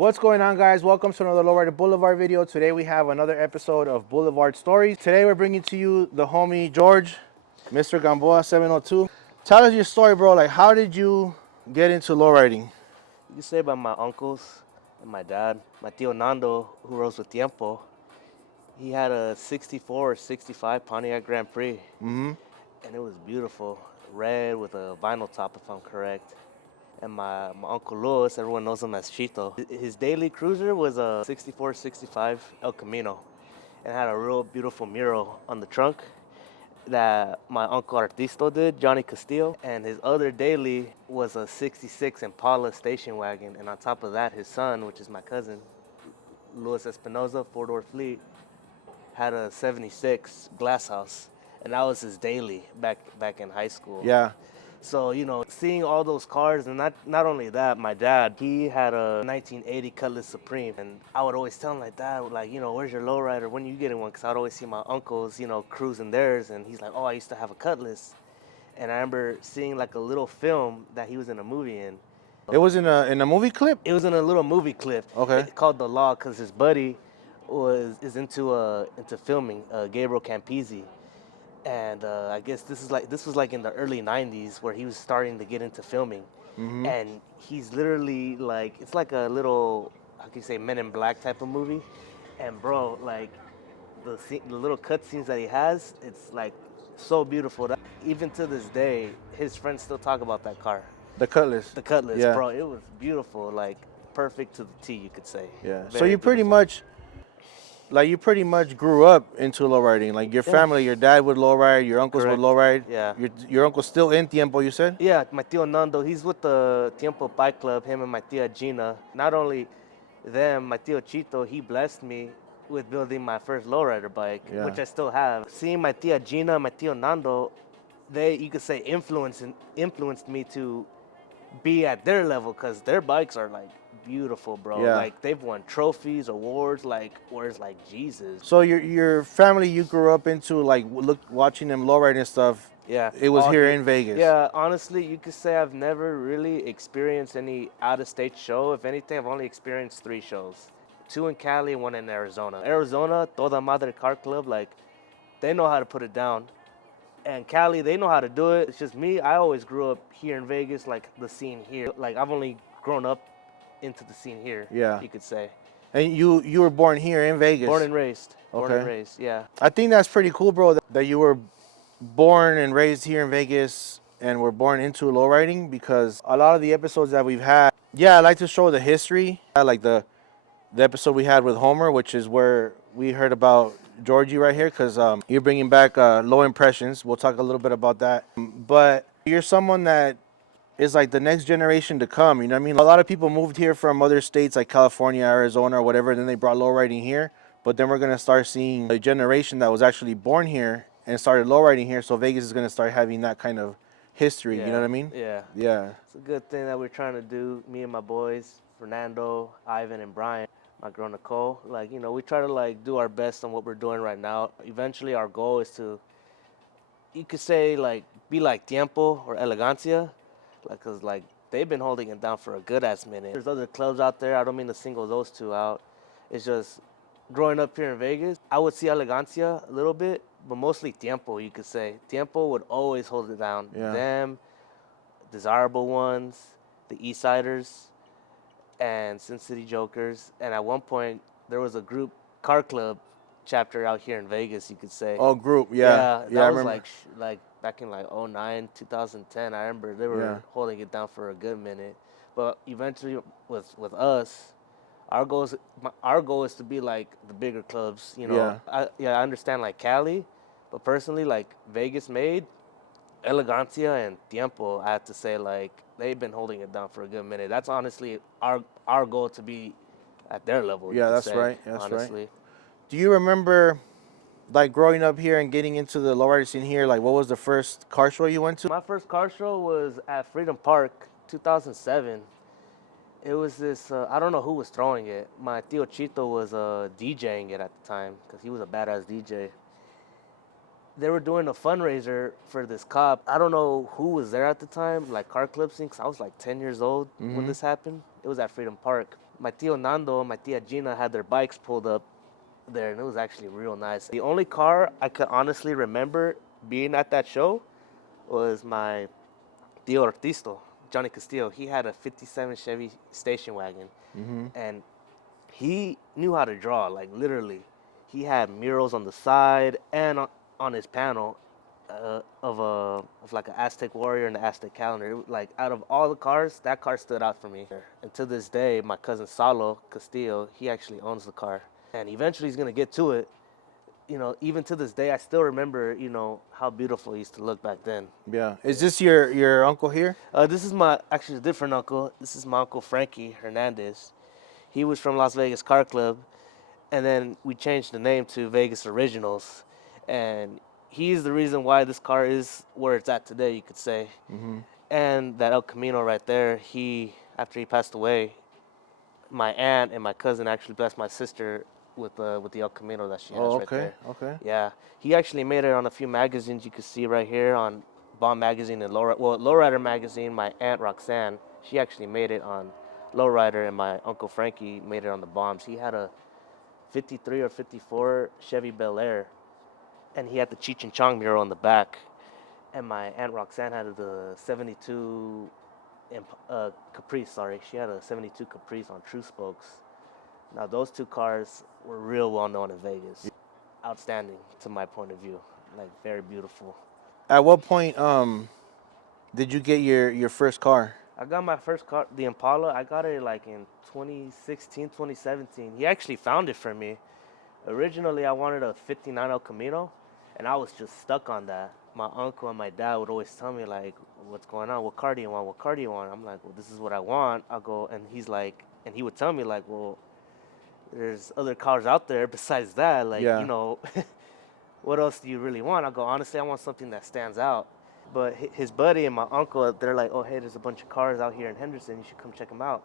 What's going on, guys? Welcome to another Lowrider Boulevard video. Today we have another episode of Boulevard Stories. Today we're bringing to you the homie George, Mr. Gamboa 702. Tell us your story, bro. Like, how did you get into lowriding? You can say about my uncles and my dad. My tío Nando, who rose with Tiempo, he had a 64 or 65 Pontiac Grand Prix, Mm-hmm. and it was beautiful. Red with a vinyl top, if I'm correct. And my uncle Luis, everyone knows him as Chito. His daily cruiser was a 64 65 El Camino, and had a real beautiful mural on the trunk that my uncle Artisto did, Johnny Castillo, and his other daily was a 66 Impala station wagon, and on top of that, his son, which is my cousin, Luis Espinoza, four-door fleet, had a 76 Glass House, and that was his daily back in high school. Yeah. So, seeing all those cars, and not only that, my dad, he had a 1980 Cutless Supreme, and I would always tell him like, Dad, like, where's your lowrider? When are you getting one? Because I'd always see my uncles, cruising theirs, and he's like, oh, I used to have a Cutless. And I remember seeing like a little film that he was in a movie in. It was in a movie clip? It was in a little movie clip. Okay. Called The Law, because his buddy is into filming, Gabriel Campisi. And I guess this was like in the early '90s where he was starting to get into filming, Mm-hmm. and he's literally like, it's like a little, how can you say, Men in Black type of movie, and bro, like the little cut scenes that he has, it's like so beautiful that even to this day, his friends still talk about that car, The Cutlass. the Cutlass, Yeah. bro. It was beautiful, like perfect to the T, you could say. Yeah. So Very you pretty beautiful. much, you pretty much grew up into lowriding. Like your Yeah. family, your dad would lowride, your uncles would Correct. lowride. Yeah. Your uncle's still in Tiempo, you said? Yeah, my tío Nando, he's with the Tiempo Bike Club, him and my tía Gina. Not only them, my tío Chito, he blessed me with building my first lowrider bike, Yeah. which I still have. Seeing my tía Gina and my tío Nando, they, you could say, influenced me to be at their level, because their bikes are like beautiful, bro. Yeah. Like they've won trophies, awards, like where's like Jesus. So your family you grew up into, like watching them lowriding and stuff. Yeah. It was all here in Vegas. Yeah, honestly, you could say I've never really experienced any out-of-state show. If anything, I've only experienced 3 shows. 2 in Cali and 1 in Arizona. Arizona, Toda Madre Car Club, like, they know how to put it down. And Cali, they know how to do it. It's just me, I always grew up here in Vegas, like, the scene here. Like, I've only grown up into the scene here, Yeah. you could say. And you were born here in Vegas. Born and raised. Born and Okay. raised, yeah. I think that's pretty cool, bro. That you were born and raised here in Vegas and were born into lowriding, because a lot of the episodes that we've had, yeah, I like to show the history. I like the episode we had with Homer, which is where we heard about Georgie right here, because you're bringing back low impressions. We'll talk a little bit about that. But you're someone that is like the next generation to come. You know what I mean? A lot of people moved here from other states like California, Arizona, or whatever, and then they brought lowriding here. But then we're going to start seeing a generation that was actually born here and started lowriding here. So Vegas is going to start having that kind of history. Yeah. You know what I mean? Yeah. Yeah. It's a good thing that we're trying to do, me and my boys, Fernando, Ivan, and Brian, my girl Nicole. Like, we try to like do our best on what we're doing right now. Eventually, our goal is to, you could say, like, be like Tiempo or Elegancia, like, cause like they've been holding it down for a good ass minute. There's other clubs out there. I don't mean to single those two out. It's just growing up here in Vegas, I would see Elegancia a little bit, but mostly Tiempo, you could say. Tiempo would always hold it down. Yeah. Them, Desirable Ones, the Eastsiders, and Sin City Jokers. And at one point, there was a group car club chapter out here in Vegas, you could say. Oh, group. Yeah. That I was remember. like back in like 09, 2010. I remember they were Yeah. holding it down for a good minute. But eventually, with us, our goal is to be like the bigger clubs. Yeah. I understand like Cali, but personally, like Vegas made, Elegancia and Tiempo, I have to say, like, they've been holding it down for a good minute. That's honestly our goal, to be at their level. Yeah, you could that's say, right. That's right. honestly. Do you remember, like, growing up here and getting into the lowrider scene here? Like, what was the first car show you went to? My first car show was at Freedom Park, 2007. It was this, I don't know who was throwing it. My tío Chito was DJing it at the time, because he was a badass DJ. They were doing a fundraiser for this cop. I don't know who was there at the time, like car clipsing, because I was like 10 years old when this happened. It was at Freedom Park. my tío Nando and my tia Gina had their bikes pulled up there, and it was actually real nice. The only car I could honestly remember being at that show was my tío Artisto, Johnny Castillo. He had a 57 Chevy station wagon, and he knew how to draw, like literally. He had murals on the side and on his panel of like an Aztec warrior and the Aztec calendar. Like out of all the cars, that car stood out for me. And to this day, my cousin Salo Castillo, he actually owns the car, and eventually he's gonna get to it. You know, even to this day, I still remember, you know, how beautiful it used to look back then. Yeah. Is this your uncle here? This is my actually a different uncle. This is my uncle Frankie Hernandez. He was from Las Vegas Car Club, and then we changed the name to Vegas Originals, and he's the reason why this car is where it's at today, you could say. And that El Camino right there, he after he passed away, my aunt and my cousin actually blessed my sister with the El Camino that she has Oh, right okay. there. Okay. Yeah, he actually made it on a few magazines you could see right here on Bomb Magazine and Lowrider Magazine. My aunt Roxanne, she actually made it on Lowrider, and my uncle Frankie made it on the Bombs. He had a 53 or 54 Chevy Bel Air, and he had the Cheech and Chong mural on the back. And my aunt Roxanne had the 72 Caprice. Sorry, she had a 72 Caprice on True Spokes. Now those two cars were real well known in Vegas. Outstanding to my point of view, like very beautiful. At what point did you get your first car? I got my first car, the Impala. I got it like in 2016, 2017. He actually found it for me. Originally, I wanted a 59 El Camino, and I was just stuck on that. My uncle and my dad would always tell me, like, what's going on? What car do you want? What car do you want? I'm like, well, this is what I want. I'll go, and he's like, and he would tell me, like, well, there's other cars out there besides that. Like, Yeah. you know, what else do you really want? I'll go, honestly, I want something that stands out. But his buddy and my uncle, they're like, oh, hey, there's a bunch of cars out here in Henderson. You should come check them out.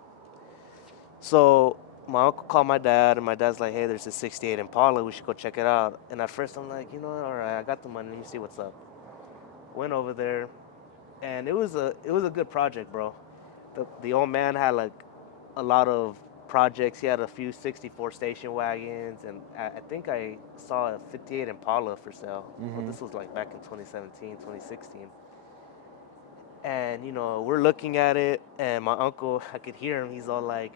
So my uncle called my dad, and my dad's like, hey, there's a 68 Impala. We should go check it out. And at first, I'm like, you know, all right, I got the money. Let me see what's up. Went over there, and it was a good project, bro. The old man had like a lot of projects. He had a few 64 station wagons, and I think I saw a 58 Impala for sale. Well, this was like back in 2017, 2016. And, you know, we're looking at it, and my uncle, I could hear him. He's all like,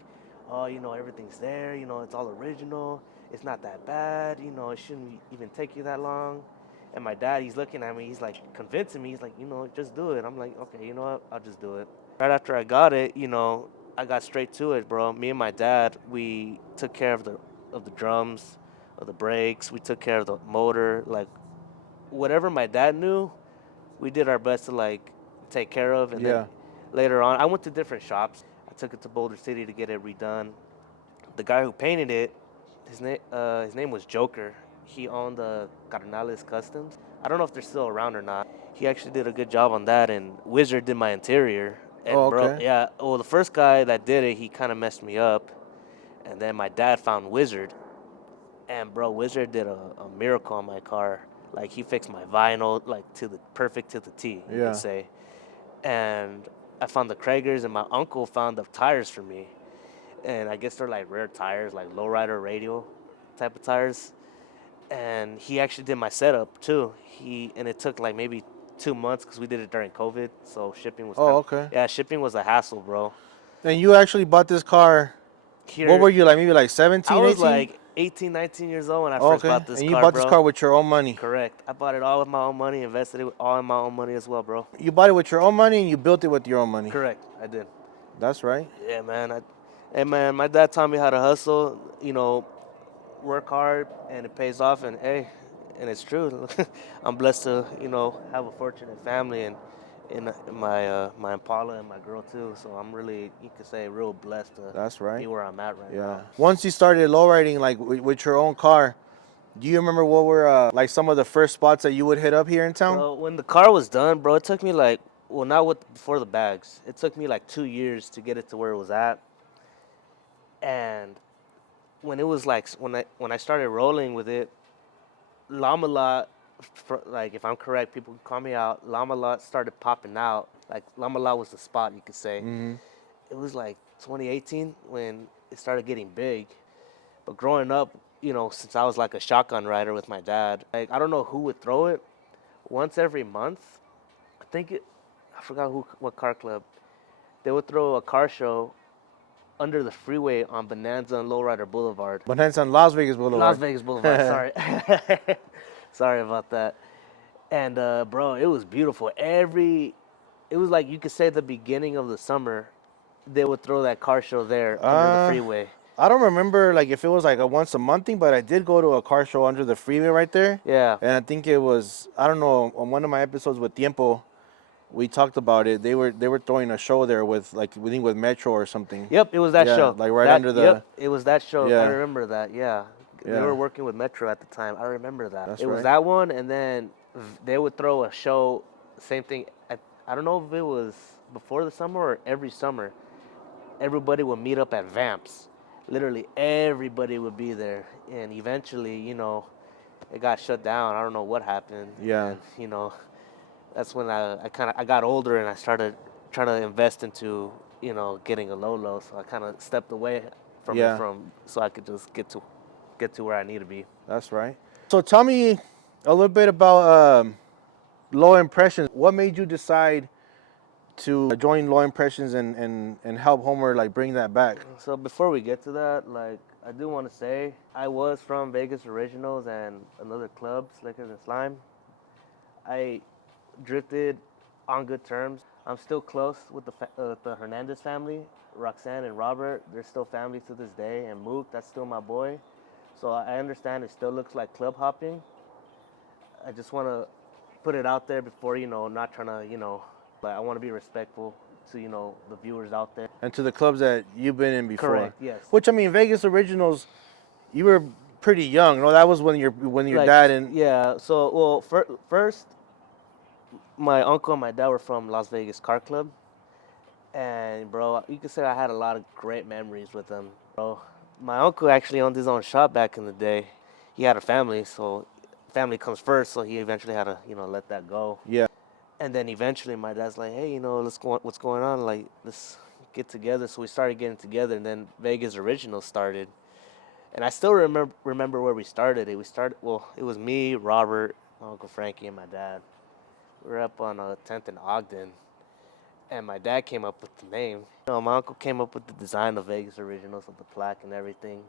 oh, you know, everything's there. You know, it's all original. It's not that bad. You know, it shouldn't even take you that long. And my dad, he's looking at me. He's like convincing me. He's like, you know, just do it. I'm like, okay, you know what? I'll just do it. Right after I got it, you know, I got straight to it, bro. Me and my dad, we took care of the drums, of the brakes. We took care of the motor. Like, whatever my dad knew, we did our best to like take care of. And then Yeah. later on, I went to different shops. I took it to Boulder City to get it redone. The guy who painted it, his name was Joker. He owned the Carnales Customs. I don't know if they're still around or not. He actually did a good job on that, and Wizard did my interior. Oh, And bro, okay. yeah, well, the first guy that did it, he kind of messed me up. And then my dad found Wizard, and bro, Wizard did a miracle on my car. Like he fixed my vinyl like to the perfect to the T, you could Yeah. say. And I found the Kragers, and my uncle found the tires for me. And I guess they're like rare tires, like lowrider radial type of tires. And he actually did my setup too. And it took like maybe 2 months because we did it during COVID, so shipping was Oh, kind of okay. yeah, shipping was a hassle, bro. And you actually bought this car. What Here, were you like? Maybe like I 17, was 18? like 18, 19 years old when I Oh, first okay. bought this And you car, bought this bro. car with your own money. Correct. I bought it all with my own money, invested it all in my own money as well, bro. You bought it with your own money and you built it with your own money. Correct. I did. That's right. Yeah, man. Hey, man, my dad taught me how to hustle, you know, work hard, and it pays off. And hey, and it's true. I'm blessed to, you know, have a fortunate family, and in my Impala and my girl too. So I'm really, you could say, real blessed to That's be right. where I'm at right Yeah. now. Once you started lowriding, like with your own car, do you remember what were like some of the first spots that you would hit up here in town? So when the car was done, bro, it took me like, well, not with before the bags. It took me like 2 years to get it to where it was at. And when it was like when I started rolling with it, Llama Lot, like if I'm correct, people can call me out. Llama Lot started popping out. Like Llama Lot was the spot, you could say. Mm-hmm. It was like 2018 when it started getting big. But growing up, since I was like a shotgun rider with my dad, like I don't know who would throw it once every month. I think I forgot what car club. They would throw a car show under the freeway on Bonanza and Lowrider Boulevard. But hence on Las Vegas Las Boulevard. Vegas Boulevard, sorry. Sorry about that. And bro, it was beautiful. It was like you could say the beginning of the summer, they would throw that car show there under the freeway. I don't remember like if it was like a once a month thing, but I did go to a car show under the freeway right there. Yeah. And I think it was, I don't know, on one of my episodes with Tiempo, we talked about it. They were throwing a show there with like we think with Metro or something. Yep, it was that Yeah, show. like right That- under the. Yep, it was that show. Yeah. I remember that. Yeah. They Yeah. were working with Metro at the time. I remember that. That's It was right. that one, and then they would throw a show. Same thing. I don't know if it was before the summer or every summer. Everybody would meet up at Vamps. Literally everybody would be there, and eventually, it got shut down. I don't know what happened. Yeah. And, that's when I got older and I started trying to invest into getting a Lolo. So I kind of stepped away from Yeah. it so I could just get to where I need to be. That's right. So tell me a little bit about Low Impressions. What made you decide to join Low Impressions and help Homer like bring that back? So before we get to that, like I do want to say I was from Vegas Originals and another club, Slicker Than Slime. I drifted on good terms. I'm still close with the Hernandez family, Roxanne and Robert. They're still family to this day, and Mook, that's still my boy. So I understand it still looks like club hopping. I just want to put it out there before, not trying to, like I want to be respectful to, the viewers out there. And to the clubs that you've been in before. Correct, yes. Which I mean, Vegas Originals, you were pretty young. No, that was when your Like, dad and Yeah, so, well, first, my uncle and my dad were from Las Vegas Car Club. And, bro, you could say I had a lot of great memories with them, bro. My uncle actually owned his own shop back in the day. He had a family, so family comes first, so he eventually had to, let that go. yeah, And then eventually my dad's like, hey, what's going on? Like, let's get together. So we started getting together, and then Vegas Originals started. And I still remember where we started. It was me, Robert, my Uncle Frankie, and my dad. We were up on 10th and Ogden, and my dad came up with the name. My uncle came up with the design of Vegas Originals, with the plaque and everything.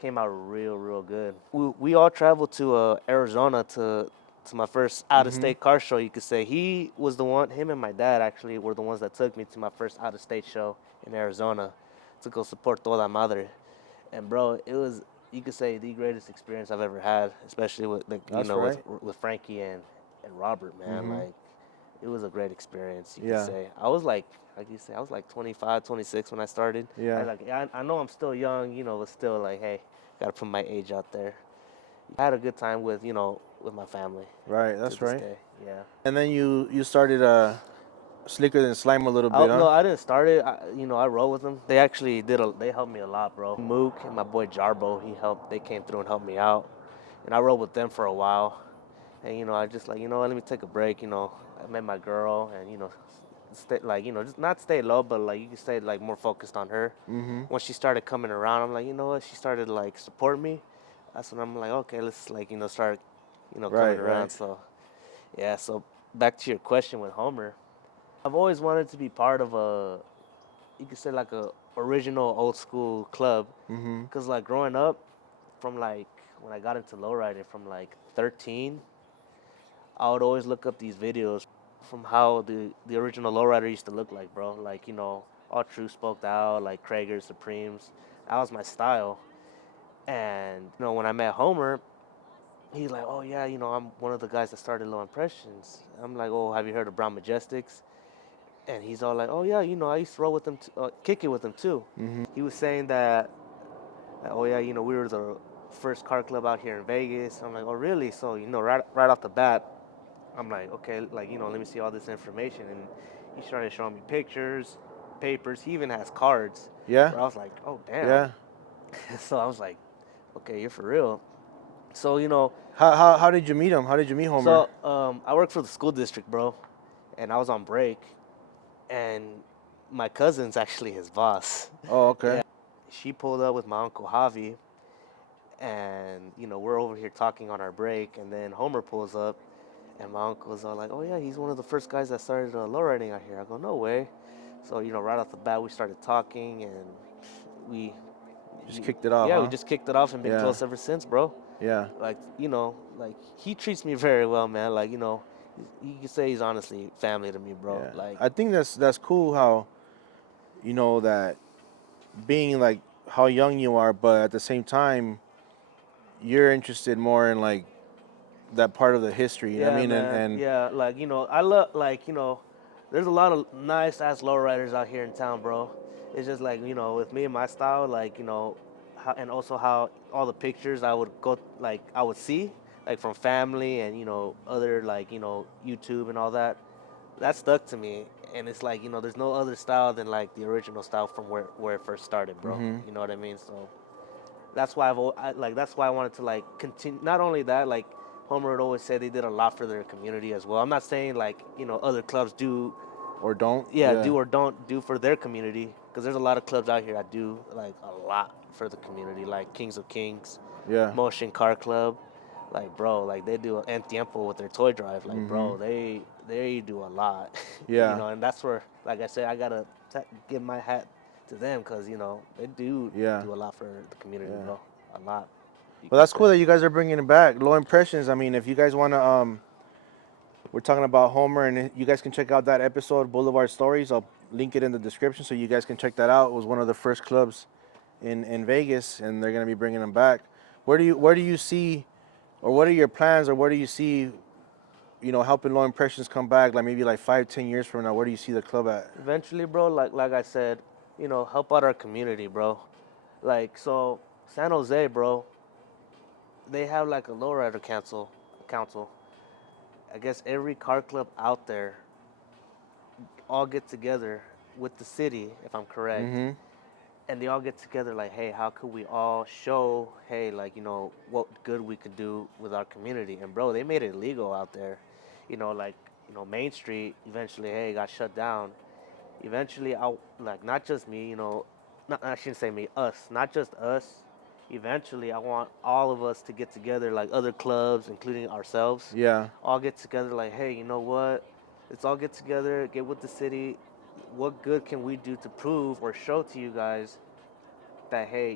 Came out real, real good. We all traveled to Arizona to my first out-of-state car show, you could say. Him and my dad actually were the ones that took me to my first out-of-state show in Arizona to go support Toda Madre. And bro, it was, you could say, the greatest experience I've ever had, especially with That's right. with Frankie and Robert, man. Like, it was a great experience, you Yeah. could say. I was like you say, I was like 25, 26 when I started. Yeah. I know I'm still young, but still like, hey, gotta put my age out there. I had a good time with my family. right. That's to this right. day, yeah. And then you started Slicker Than Slime a little bit, huh? No, I didn't start it. I roll with them. They actually they helped me a lot, bro. Mook and my boy Jarbo, they came through and helped me out. And I rolled with them for a while. And, I just like, let me take a break, I met my girl and, stay, like, just not stay low, but like you can stay like more focused on her. Once she started coming around, I'm like, you know what? She started like support me. That's when I'm like, okay, let's like, start, coming Right, around. right. So, yeah. So back to your question with Homer. I've always wanted to be part of you could say like a original old school club. Cause like growing up, from like when I got into lowriding from like 13, I would always look up these videos from how the original lowrider used to look like, bro. Like, all true spoked out, like Kragers, Supremes. That was my style. And, when I met Homer, he's like, oh, yeah, I'm one of the guys that started Low Impressions. I'm like, oh, have you heard of Brown Majestics? And he's all like, oh, yeah, I used to roll with them, kick it with them, too. He was saying that, oh, yeah, we were the first car club out here in Vegas. I'm like, oh, really? So, right off the bat, I'm like, okay, like, let me see all this information. And he started showing me pictures, papers. He even has cards. Yeah. Where I was like, oh, damn. Yeah. So I was like, okay, you're for real. So, How did you meet him? How did you meet Homer? so I worked for the school district, bro. And I was on break. And my cousin's actually his boss. Oh, okay. Yeah. she pulled up with my uncle Javi, and we're over here talking on our break, and then Homer pulls up, and my uncle's all like, "Oh yeah, he's one of the first guys that started lowriding out here." I go, "No way." So right off the bat, we started talking, and we, Just kicked it off, yeah, we huh? just kicked it off and been Yeah. close ever since, bro. Yeah. Like like he treats me very well, man. Like you can say he's honestly family to me, bro. Yeah. Like I think that's cool how, that being like how young you are, but at the same time, you're interested more in like that part of the history. You know what I yeah, mean? man. And Yeah, like I love there's a lot of nice ass lowriders out here in town, bro. It's just like with me and my style, like and also how all the pictures I would go like I would see like from family and other like YouTube and all that. That stuck to me, and it's like there's no other style than like the original style from where it first started, bro. You know what I mean? So that's why that's why I wanted to like continue. Not only that, like Homer would always say they did a lot for their community as well. I'm not saying like other clubs do, or don't. yeah, Yeah. do or don't do for their community, because there's a lot of clubs out here that do like a lot for the community, like Kings of Kings, Yeah. Motion Car Club, like bro, like they do an tiempo with their toy drive, like bro, they do a lot, Yeah. and that's where, like I said, I gotta give my hat to them, because they do Yeah. do a lot for the community, Yeah. bro, a lot. You Well, could that's say. cool that you guys are bringing it back. Low Impressions. I mean, if you guys want to, we're talking about Homer, and you guys can check out that episode, Boulevard Stories. I'll link it in the description so you guys can check that out. It was one of the first clubs in Vegas, and they're gonna be bringing them back. Where do you see, or what are your plans, or where do you see, helping Low Impressions come back? Like maybe like 5, 10 years from now, where do you see the club at? Eventually, bro, like I said, help out our community, bro. Like so, San Jose, bro, they have like a lowrider council. I guess every car club out there all get together with the city, if I'm correct, Mm-hmm. and they all get together like, hey, how could we all show, hey, like what good we could do with our community? And bro, they made it legal out there, like Main Street eventually, hey, got shut down. Eventually, I like not just me, not I shouldn't say me, us, not just us. Eventually, I want all of us to get together, like other clubs, including ourselves, Yeah. all get together, like, hey, you know what? Let's all get together, get with the city. What good can we do to prove or show to you guys that, hey,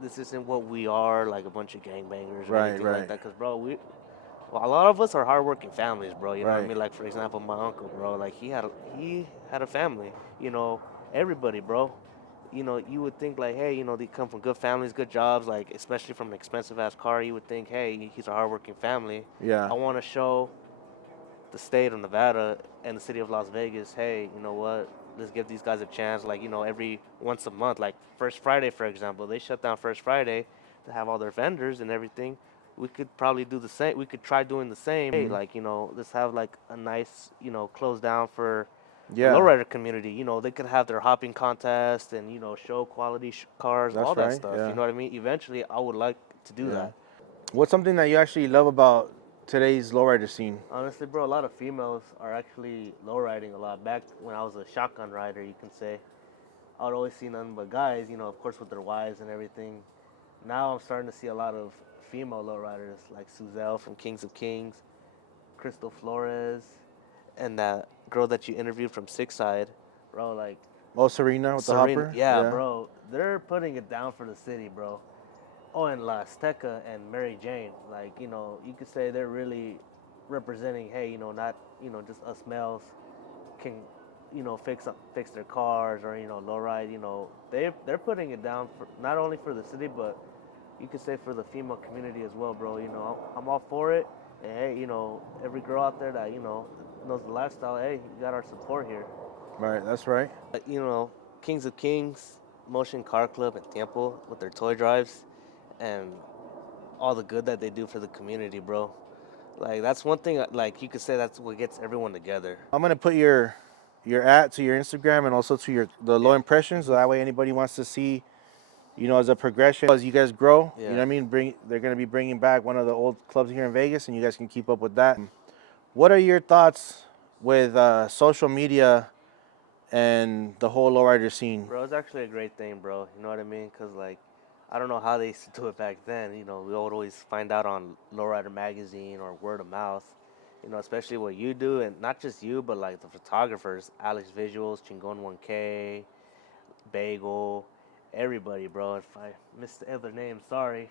this isn't what we are, like a bunch of gangbangers or Right. anything like Right. that? Because, bro, well, a lot of us are hardworking families, bro. You know what I Right. mean? Like for example, my uncle, bro. Like he had a family. Everybody, bro. You would think like, hey, they come from good families, good jobs. Like especially from an expensive ass car, you would think, hey, he's a hardworking family. Yeah. I want to show the state of Nevada and the city of Las Vegas, hey, you know what? Let's give these guys a chance. Like every once a month, like First Friday, for example, they shut down First Friday to have all their vendors and everything. We could probably do the same. We could try doing the same. Hey, like let's have like a nice, close down for the Yeah. lowrider community. They could have their hopping contest and show quality cars, all That's that right. stuff. You Yeah. know what I mean? Eventually, I would like to do Yeah. that. What's something that you actually love about today's lowrider scene? Honestly, bro, a lot of females are actually low riding a lot. Back when I was a shotgun rider, you can say, I would always see nothing but guys, of course, with their wives and everything. Now I'm starting to see a lot of female low riders like Suzelle from Kings of Kings, Crystal Flores, and that girl that you interviewed from Six Side, bro. Like Oh, Serena with the Serena, hopper. yeah, Yeah. bro. They're putting it down for the city, bro. Oh, and La Azteca and Mary Jane, like you could say they're really representing. Hey, not just us males can fix their cars or low ride. They're putting it down for not only for the city, but you could say for the female community as well, bro. I'm all for it. And hey, every girl out there that knows the lifestyle, hey, you got our support here. Right. That's right. Kings of Kings, Motion Car Club, and Tiempo with their toy drives, and all the good that they do for the community, bro. Like that's one thing. Like you could say that's what gets everyone together. I'm gonna put your at to your Instagram and also to the low Yeah. impressions. So that way, anybody wants to see, as a progression as you guys grow. You know Yeah. what I mean? They're gonna be bringing back one of the old clubs here in Vegas, and you guys can keep up with that. What are your thoughts with social media? and the whole lowrider scene. Bro, it's actually a great thing, bro. You know what I mean? Because, like, I don't know how they used to do it back then. You know, we would always find out on Lowrider Magazine or word of mouth. You know, especially what you do, and not just you, but like the photographers, Alex Visuals, Chingon 1K, Bagel, everybody, bro. If I missed the other name, sorry.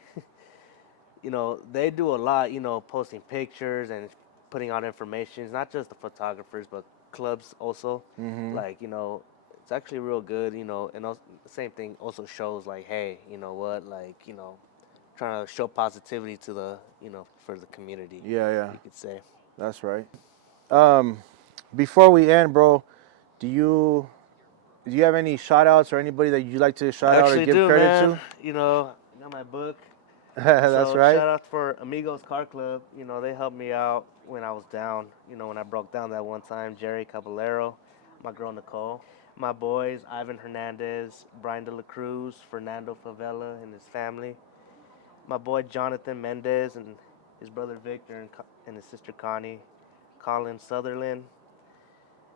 You know, they do a lot, you know, posting pictures and putting out information. It's not just the photographers, but clubs also. Mm-hmm. Like, you know, it's actually real good, you know, and also, the same thing also shows, like, hey, you know what, like, you know, trying to show positivity to the, you know, for the community, Yeah, yeah, you could say. that's right. Um, Before we end, bro, do you do you have any shout outs or anybody that you'd like to I shout out or actually give do, credit man. to? You know, I got my book. That's So right. shout out for Amigos Car Club. You know, they helped me out when I was down. You know, when I broke down that one time. Jerry Caballero, my girl Nicole, my boys Ivan Hernandez, Brian De La Cruz, Fernando Favela and his family, my boy Jonathan Mendez and his brother Victor and his sister Connie, Colin Sutherland,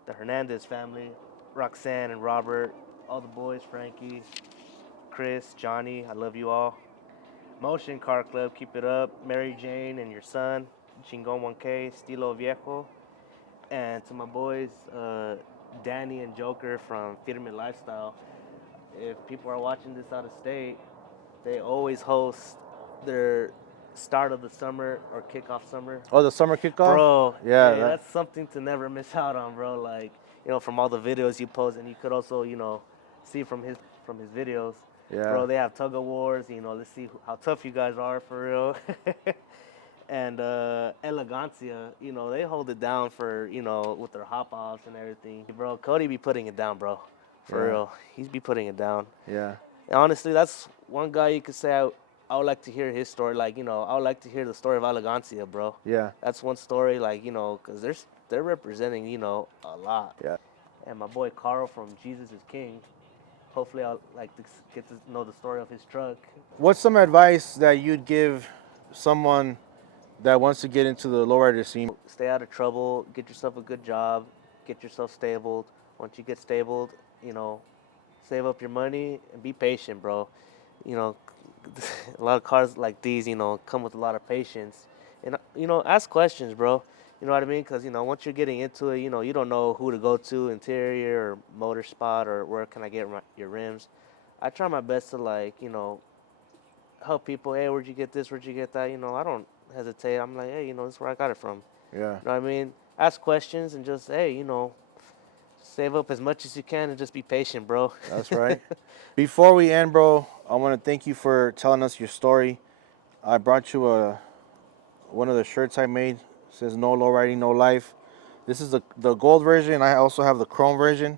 the Hernandez family, Roxanne and Robert, all the boys Frankie, Chris, Johnny. I love you all. Motion Car Club, keep it up. Mary Jane and your son, Chingon 1K, Stilo Viejo. And to my boys, Danny and Joker from Firme Lifestyle. If people are watching this out of state, they always host their start of the summer or kickoff summer. Oh, the summer kickoff. Bro, Yeah, hey, that's something to never miss out on, bro. Like, you know, from all the videos you post, and you could also, you know, see from his videos. yeah, Bro, they have tug of wars. You know, let's see how tough you guys are for real. And Elegancia, you know, they hold it down for, you know, with their hop offs and everything. Bro, Cody be putting it down, bro. For yeah, real, he's be putting it down. yeah, And honestly, that's one guy you could say I would like to hear his story. Like, you know, I would like to hear the story of Elegancia, bro. yeah, That's one story, like, you know, because they're representing, you know, a lot. yeah. And my boy Carl from Jesus is King. Hopefully, I'll like to get to know the story of his truck. What's some advice that you'd give someone that wants to get into the lowrider scene? Stay out of trouble. Get yourself a good job. Get yourself stabled. Once you get stabled, you know, save up your money and be patient, bro. You know, a lot of cars like these, you know, come with a lot of patience. And, you know, ask questions, bro. You know what I mean? Because, you know, once you're getting into it, you know, you don't know who to go to, interior or motor spot or where can I get your rims. I try my best to, like, you know, help people. Hey, where'd you get this? Where'd you get that? You know, I don't hesitate. I'm like, hey, you know, this is where I got it from. Yeah, You know what I mean? Ask questions and just, hey, you know, save up as much as you can and just be patient, bro. that's right. Before we end, bro, I want to thank you for telling us your story. I brought you one of the shirts I made. It says "No low riding, no life." This is the gold version. I also have the chrome version.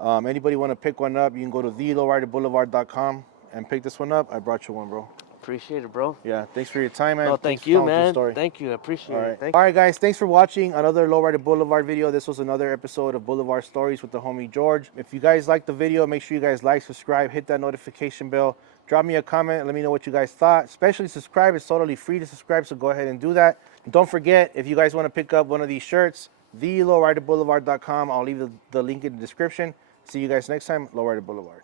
Anybody want to pick one up? You can go to thelowriderboulevard.com and pick this one up. I brought you one, bro. Appreciate it, bro. Yeah, thanks for your time, man. No, Thanks thank for you, telling us your man. story. Thank you. I All appreciate it. right. Thank All right, guys. Thanks for watching another Lowrider Boulevard video. This was another episode of Boulevard Stories with the homie George. If you guys like the video, make sure you guys like, subscribe, hit that notification bell. Drop me a comment. Let me know what you guys thought. Especially subscribe. It's totally free to subscribe, so go ahead and do that. And don't forget, if you guys want to pick up one of these shirts, thelowriderboulevard.com. I'll leave the link in the description. See you guys next time. Lowrider Boulevard.